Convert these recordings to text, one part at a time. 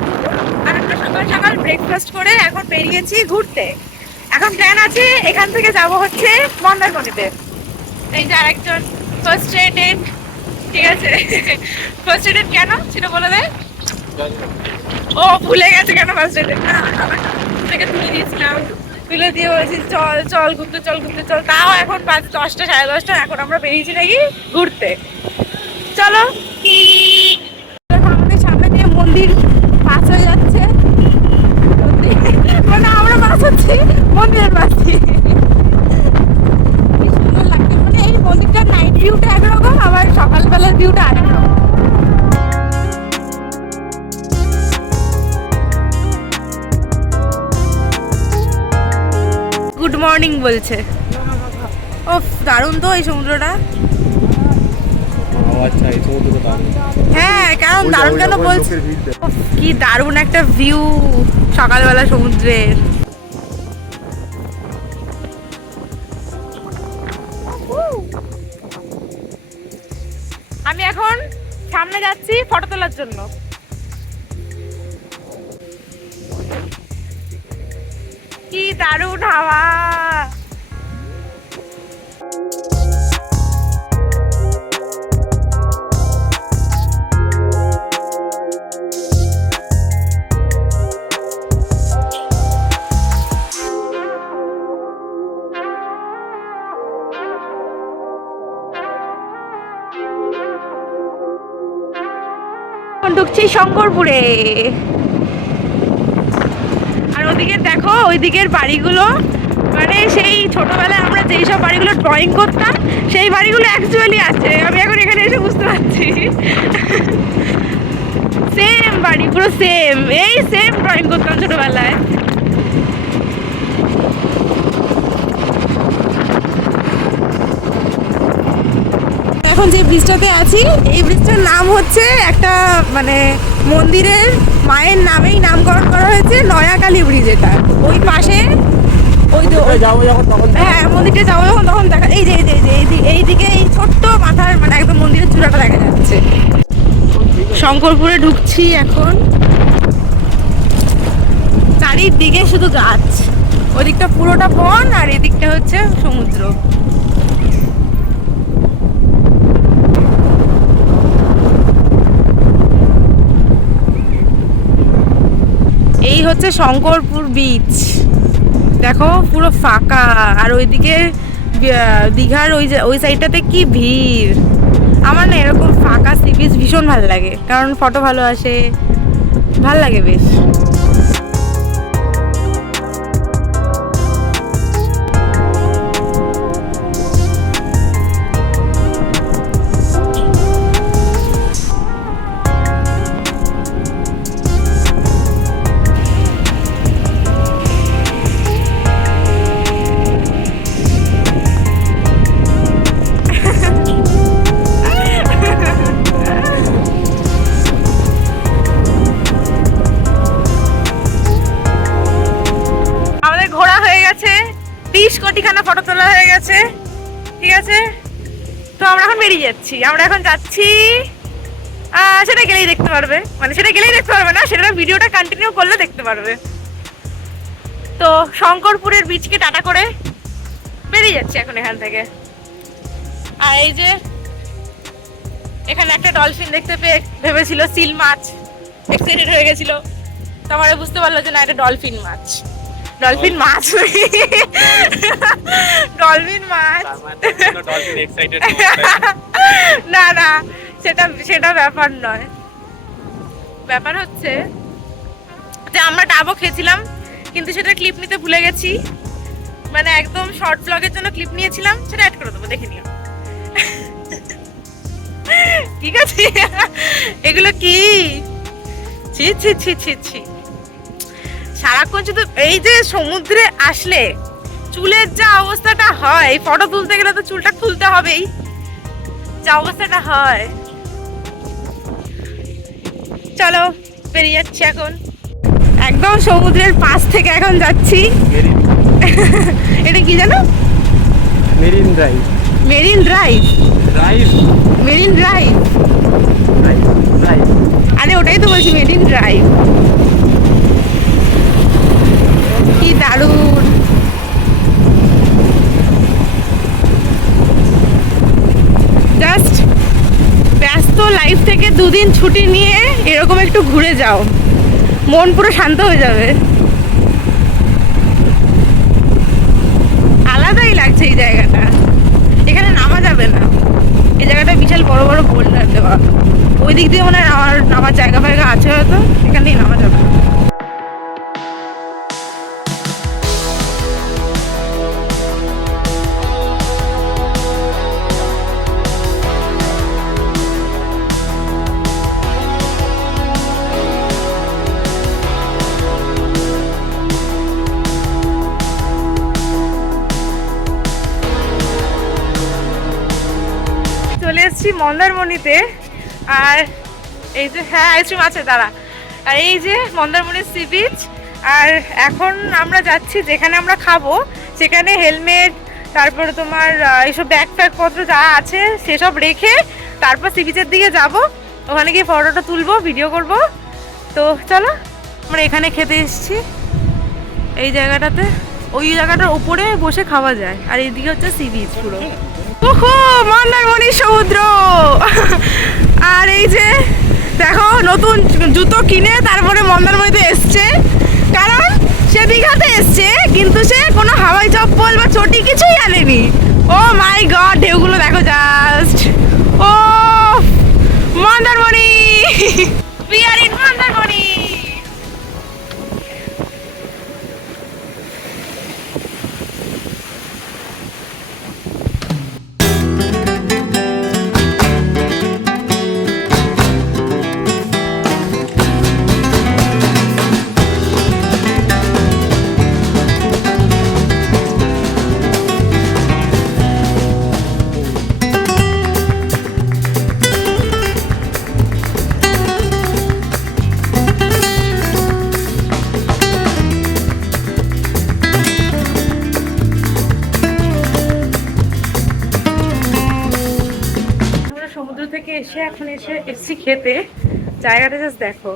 কিন্তু আর আমরা সকাল সকাল ব্রেকফাস্ট করে এখন বেরিয়েছি ঘুরতে। এখন প্ল্যান আছে এখান থেকে যাব হচ্ছে মন্দারমণিতে। এই যে আরেকজন ফার্স্ট এডেড, ঠিক আছে ফার্স্ট এডেড কেন সেটা বলে দেয়। ও ভুলে গেছে কেন ফার্স্ট এডেড না, থেকে তুলে দিয়েছিলাম, তুলে দিয়ে বলেছি চল চল ঘুরতে চল ঘুরতে চল। তাও এখন 10টা 10:30, এখন আমরা বেরিয়েছি নাকি ঘুরতে। চলো আমাদের সামনে দিয়ে মন্দির পাস হয়ে যাচ্ছে, মানে আমরা পাস হচ্ছি মন্দিরের পাশে। কি সুন্দর লাগছে, মানে এই মন্দিরটার নাইট ভিউটা একরকম, আবার সকালবেলার ভিউটা আরেক রকম। গুড মর্নিং বলছে। ওফ দারুণ তো এই সমুদ্রটা। হ্যাঁ কেন দারুণ কেন বলছে, কি দারুণ একটা ভিউ সকালবেলা সমুদ্রের। আমি এখন সামনে যাচ্ছি ফটো তোলার জন্য। কি দারুণ হাওয়া। ঢুকছি শঙ্করপুরে, আর ওদিকে দেখো ওই দিকের বাড়িগুলো, মানে সেই ছোটবেলায় আমরা যেই সব বাড়িগুলো ড্রয়িং করতাম সেই বাড়িগুলো অ্যাকচুয়ালি আছে। আমি এখন এখানে এসে বুঝতে পারছি সেম বাড়ি, পুরো সেম, এই সেম ড্রয়িং করতাম ছোটবেলায়। এখন যে ব্রিজটাতে আছি এই ব্রিজটার নাম হচ্ছে একটা মানে মন্দিরের মায়ের নামেই নামকরণ করা হয়েছে, নয়াকালী ব্রিজ। এটা ওই পাশে ওই হ্যাঁ মন্দিরটা যাবো যখন তখন দেখা, এই যে এইদিকে এই ছোট্ট মাথার মানে একদম মন্দিরের চূড়াটা দেখা যাচ্ছে। শঙ্করপুরে ঢুকছি এখন, চারিদিকে শুধু গাছ, ওদিকটা পুরোটা বন আর এদিকটা হচ্ছে সমুদ্র। এই হচ্ছে শঙ্করপুর বিচ, দেখো পুরো ফাঁকা। আর ওইদিকে দীঘার ওই সাইডটাতে কি ভিড়। আমার না এরকম ফাঁকা সি বিচ ভীষণ ভালো লাগে, কারণ ফটো ভালো আসে, ভাল লাগে বেশ। কোটিখানা ফটো তোলা হয়ে গেছে, ঠিক আছে। তো আমরা এখন বেরিয়ে যাচ্ছি, আমরা এখন যাচ্ছি, সেটা গেলেই দেখতে পারবে, মানে সেটা গেলেই দেখতে পারবে না, সেটা ভিডিওটা কন্টিনিউ করলে দেখতে পারবে। তো শঙ্করপুরের বিচকে টাটা করে বেরিয়ে যাচ্ছি এখন এখান থেকে। আর এই যে এখানে একটা ডলফিন দেখতে পেয়ে ভেবেছিল সিল মাছ, এক্সাইটেড হয়ে গেছিল, তারপরে বুঝতে পারলো যে না এটা ডলফিন মাছ। ডলফিন মাছ ডলফিন মাছ না না, সেটা ব্যাপার নয়। ব্যাপার হচ্ছে যে আমরা ডাবও খেয়েছিলাম, কিন্তু সেটা ক্লিপ নিতে ভুলে গেছি, মানে একদম শর্ট ব্লগের জন্য ক্লিপ নিয়েছিলাম, সেটা অ্যাড করে দেবো, দেখে নিও ঠিক আছে। এগুলো কি ছি ছি ছি ছি ছি। সারাক্ষণ শুধু এই যে সমুদ্রে আসলে চুলের যা অবস্থাটা হয়, ফটো তুলতে গেলে তো চুলটা খুলতে হবেই, যা অবস্থাটা হয়। চলো বেরিয়ে যাচ্ছি এখন, একদম সমুদ্রের পাশ থেকে এখন যাচ্ছি। এটা কি জানো? Marine drive. Marine drive? Marine drive, আরে ওটাই তো বলছি, মেরিন ড্রাইভ। দিন ছুটি নিয়ে এরকম একটু ঘুরে যাও, মন পুরো শান্ত হয়ে যাবে। আলাদাই লাগছে এই জায়গাটা। এখানে নামা যাবে না, এই জায়গাটা বিশাল বড় বড় বোল্ডার দেওয়া। ওই দিক দিয়ে মনে হয় নামার জায়গা ফায়গা আছে হয়তো, এখান দিয়ে নামা যাবে না। চলে এসেছি মন্দারমণিতে। আর এই যে হ্যাঁ আইসক্রিম আছে দাঁড়া। আর এই যে মন্দারমণি সি বিচ। আর এখন আমরা যাচ্ছি যেখানে আমরা খাবো সেখানে হেলমেট, তারপরে তোমার এইসব ব্যাগ পত্র যা আছে সেসব রেখে তারপর সি বিচের দিকে যাব। ওখানে গিয়ে ফটোটা তুলবো, ভিডিও করব। তো চলো, আমরা এখানে খেতে এসেছি এই জায়গাটাতে। ওই জায়গাটার উপরে বসে খাওয়া যায়, আর এইদিকে হচ্ছে সি বিচ পুরো। ওহো, মন্দারমণি সমুদ্র। আর এই যে দেখো নতুন জুতো কিনে তারপরে মন্দারমণিতে এসছে, কারণ সে দীঘাতে এসছে কিন্তু সে কোনো হাওয়াই চপ্পল বা চটি কিছুই আনেনি। ও মাই গড, ঢেউগুলো দেখো জাস্ট। ও Mandarmani, we are in Mandarmani. সমুদ্র থেকে এসে এখন এসেছি খেতে। জায়গাটা জাস্ট দেখো।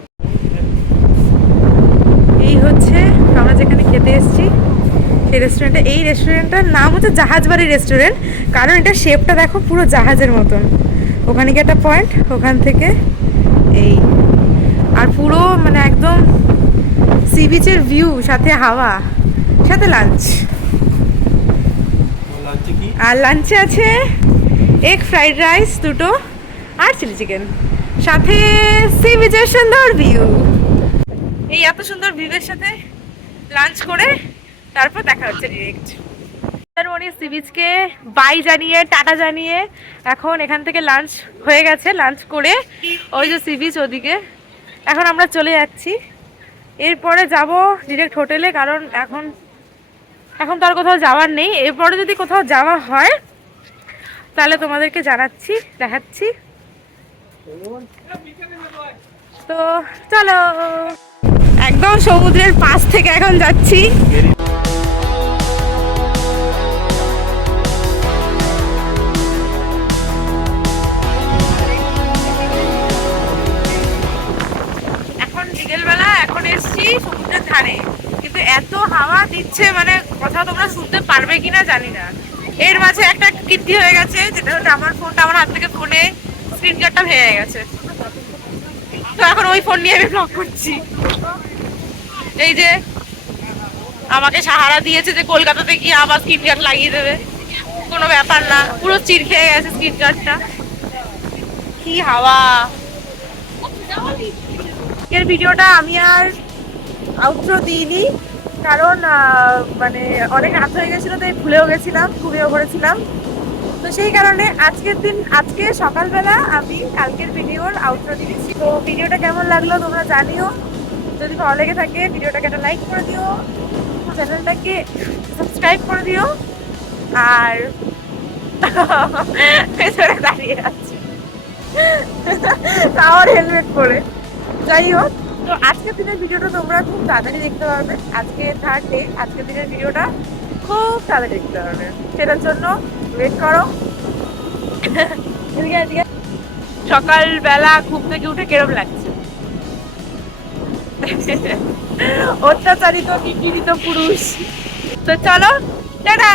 এই হচ্ছে আমরা যেখানে খেতে এসেছি সেই রেস্টুরেন্টটা। এই রেস্টুরেন্টটার নাম হচ্ছে জাহাজবাড়ি রেস্টুরেন্ট, কারণ এটা শেপটা দেখো পুরো জাহাজের মতন। ওখানে কি একটা পয়েন্ট, ওখান থেকে এই আর পুরো মানে একদম সি বিচের ভিউ, সাথে হাওয়া, সাথে লাঞ্চ। আর লাঞ্চে আছে এগ ফ্রাইড রাইস দুটো আর চিলি চিকেন, সাথে সি বিচের সুন্দর ভিউ। এই এত সুন্দর ভিউয়ের সাথে লাঞ্চ করে তারপর দেখা হচ্ছে ডিরেক্ট মন্দারমণি সি বিচকে বাই জানিয়ে টাটা জানিয়ে এখন এখান থেকে লাঞ্চ হয়ে গেছে। লাঞ্চ করে ওই যে সি বিচ ওদিকে এখন আমরা চলে যাচ্ছি। এরপরে যাব ডিরেক্ট হোটেলে, কারণ এখন তো আর কোথাও যাওয়ার নেই। এরপরে যদি কোথাও যাওয়া হয় তাহলে তোমাদেরকে জানাচ্ছি, দেখাচ্ছি। তো চলো, একদম সমুদ্রের পাশ থেকে এখন যাচ্ছি। এখন বিকেলবেলা, এখন এসছি সমুদ্রের ধারে, কিন্তু এত হাওয়া দিচ্ছে মানে কথা তোমরা শুনতে পারবে কিনা জানি না। এর মাঝে একটা কীর্তি হয়ে গেছে, যেটা হচ্ছে আমার ফোনটা, আমার হাত থেকে ফোনে স্ক্রিন গার্ডটা ভেঙে গেছে। তো এখন ওই ফোন নিয়ে আমি ব্লগ করছি। এই যে আমাকে সাহারা দিয়েছে যে কলকাতাতে গিয়ে আবার স্ক্রিন গার্ড লাগিয়ে দেবে, কোনো ব্যাপার না, পুরো চির খেয়ে গেছে স্ক্রিন গার্ডটা। কি হাওয়া! এর ভিডিওটা আমি আর আউটরো দিইনি, কারণ মানে অনেক রাত হয়ে গেছিলো, তাই ভুলেও গেছিলাম, ঘুমিয়েও পড়েছিলাম। তো সেই কারণে আজকে সকালবেলা আমি কালকের ভিডিওর আউটরো দিয়েছি। তো ভিডিওটা কেমন লাগলো তোমরা জানিও। যদি ভালো লেগে থাকে ভিডিওটাকে একটা লাইক করে দিও, চ্যানেলটাকে সাবস্ক্রাইব করে দিও। আর পেছনে দাঁড়িয়ে আছে তাও হেলমেট পরে। যাই হোক, তো আজকের দিনের ভিডিওটা তোমরা খুব তাড়াতাড়ি দেখতে পারবে। আজকে থার্ড ডে, আজকের দিনের ভিডিওটা খুব তাড়াতাড়ি দেখতে পারবে, সেটার জন্য ওয়েট করো। সকালবেলা ঘুম থেকে উঠে কেরম লাগছে? অত্যাচারিত নিপীড়িত পুরুষ। তো চলো, টাটা।